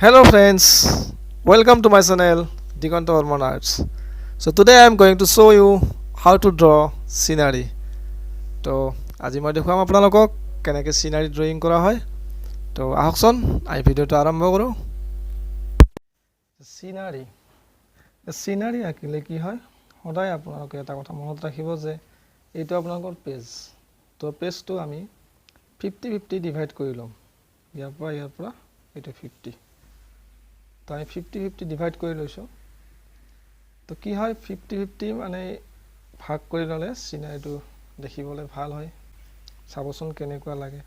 Hello friends, welcome to my channel Digonto Hormone Arts. So today I am going to show you how to draw scenery. তো আজি মই দেখুৱাম আপোনালোকক কেনেকৈ scenery drawing কৰা হয়। তো আহকচোন আমি ভিডিওটো আৰম্ভ কৰোঁ। Scenery আঁকিলে কি হয় সদায় আপোনালোকে এটা কথা মনত ৰাখিব যে এইটো আপোনালোকৰ পেজ। তো পেজটো আমি 50-50 ডিভাইড কৰি ল'ম। ইয়াৰ পৰা এইটো 50। তো আমি 50-50 ডিভাইড কৰি লৈছোঁ। তো কি হয় 50-50 মানে ভাগ কৰি ল'লে চিনাৰীটো দেখিবলৈ ভাল হয়। চাবচোন কেনেকুৱা লাগে।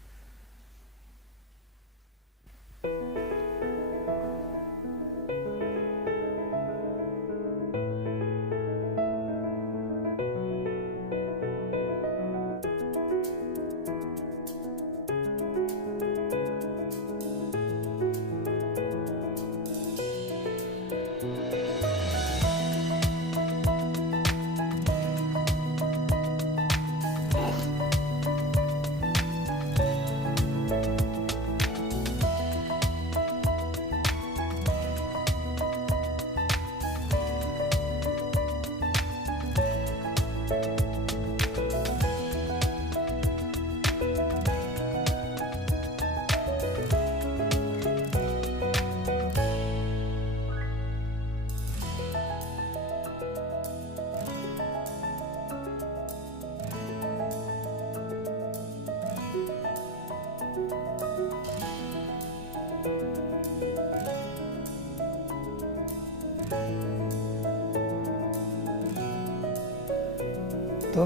তো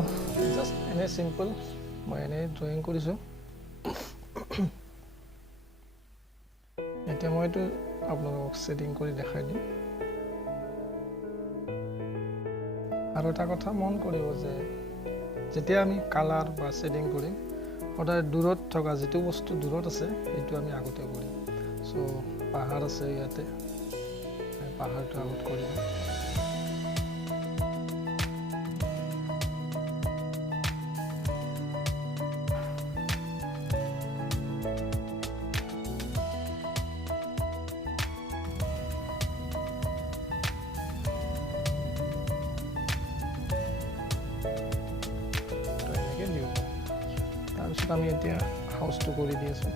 জাস্ট এনে সিম্পল মই এনে ড্ৰয়িং কৰিছোঁ। এতিয়া মই এইটো আপোনালোকক ছেটিং কৰি দেখাই দিম। আৰু এটা কথা মন কৰিব যে যেতিয়া আমি কালাৰ বা ছেটিং কৰিম সদায় দূৰত থকা যিটো বস্তু দূৰত আছে সেইটো আমি আগতে কৰিম। সো পাহাৰ আছে ইয়াতে, পাহাৰটো আগত কৰিম। তাৰপিছত আমি এতিয়া হাউচটো কৰি দি আছোঁ।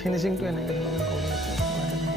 ফিনিচিংটো এনেকৈ ধৰণে কৰি আছোঁ লাহে লাহে।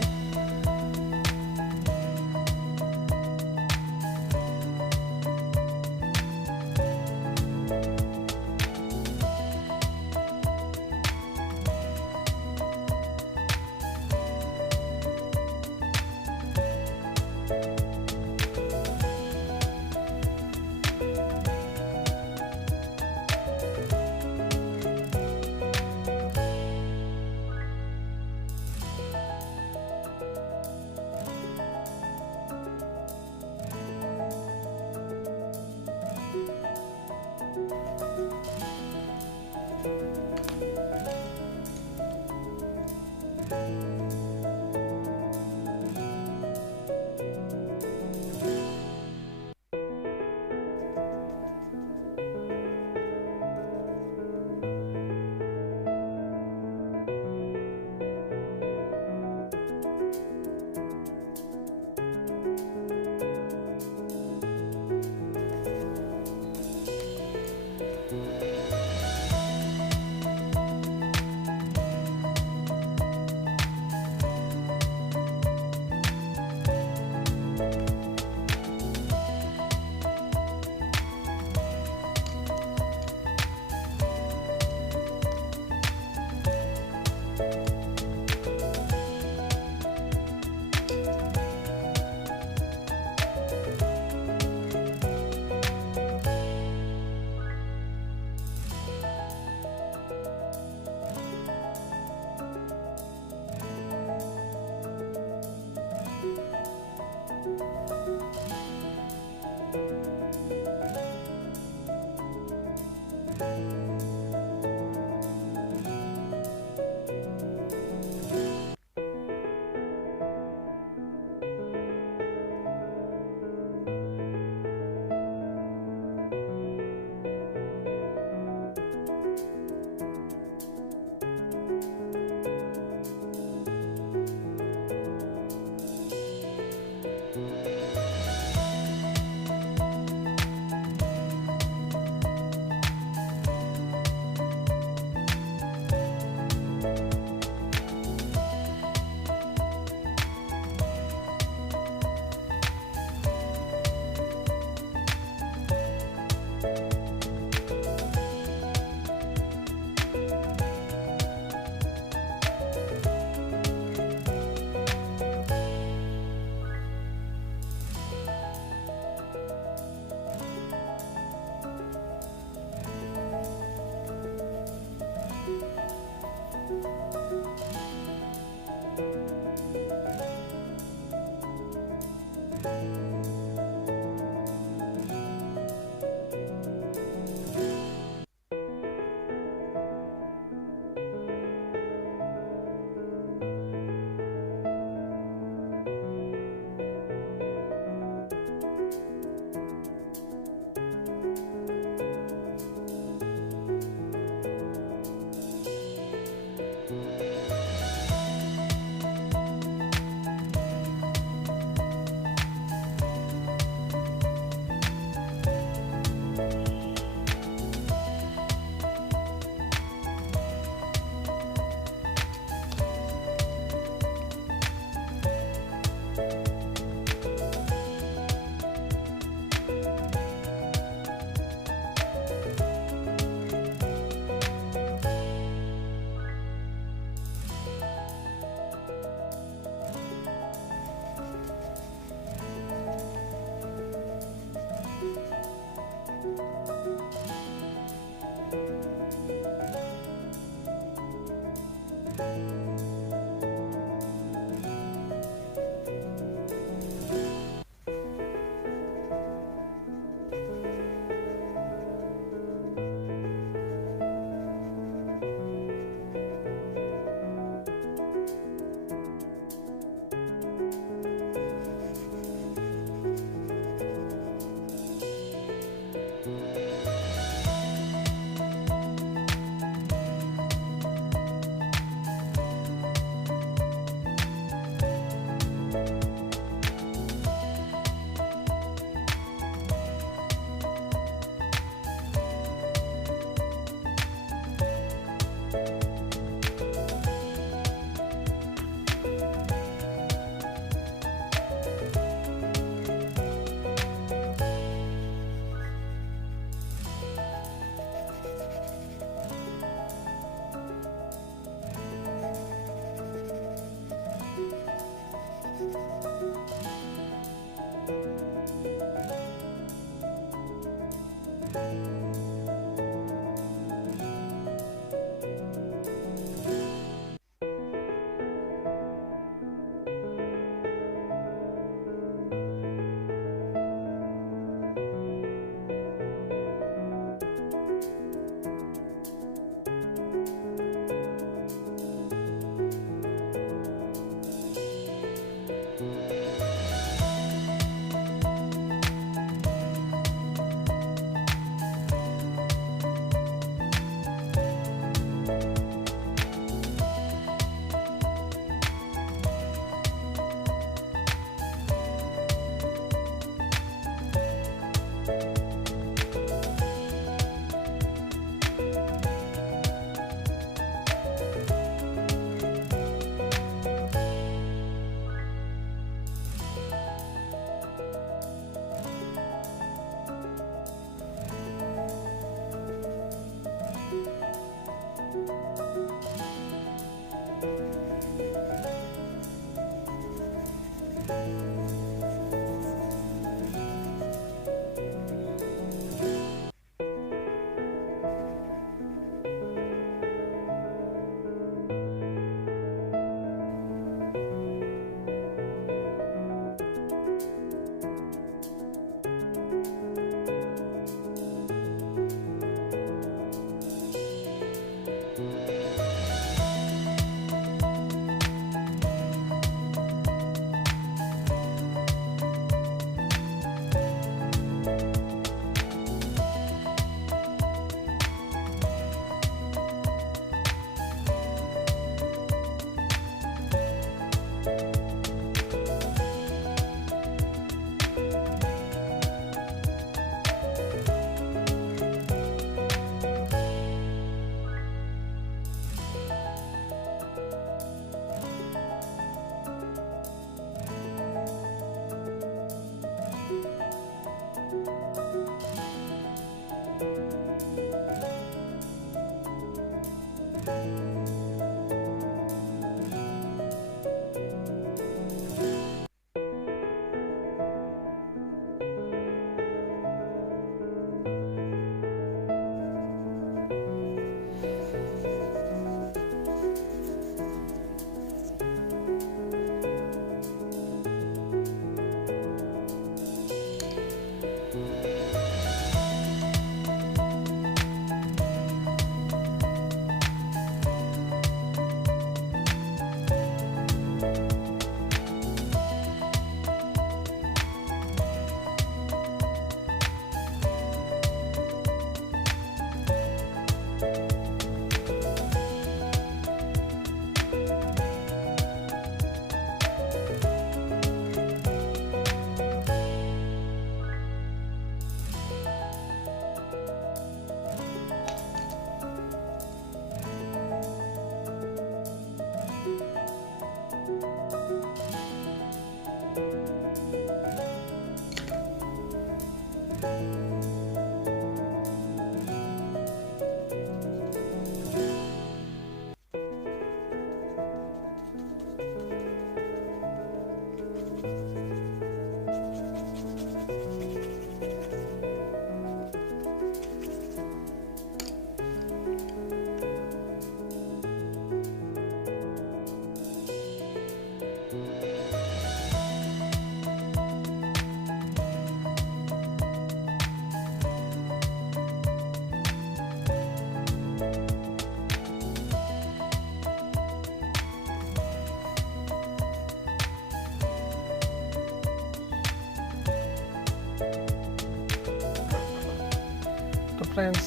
ফ্ৰেণ্ডছ,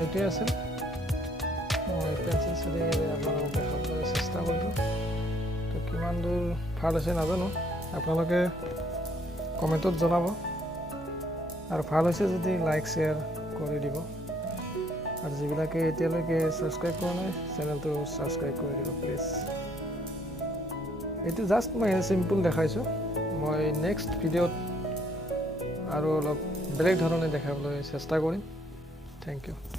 এইটোৱে আছিল মই পেঞ্চিল শ্বেডিঙেৰে আপোনালোকক দেখাবলৈ চেষ্টা কৰিলোঁ। তো কিমান দূৰ ভাল হৈছে নাজানো, আপোনালোকে কমেণ্টত জনাব, আৰু ভাল হৈছে যদি লাইক শ্বেয়াৰ কৰি দিব, আৰু যিবিলাকে এতিয়ালৈকে ছাবস্ক্ৰাইব কৰা নাই চেনেলটো ছাবস্ক্ৰাইব কৰি দিব প্লিজ। এইটো জাষ্ট মই চিম্পল দেখাইছোঁ, মই নেক্সট ভিডিঅ'ত আৰু অলপ বেলেগ ধৰণে দেখাবলৈ চেষ্টা কৰিম। Thank you.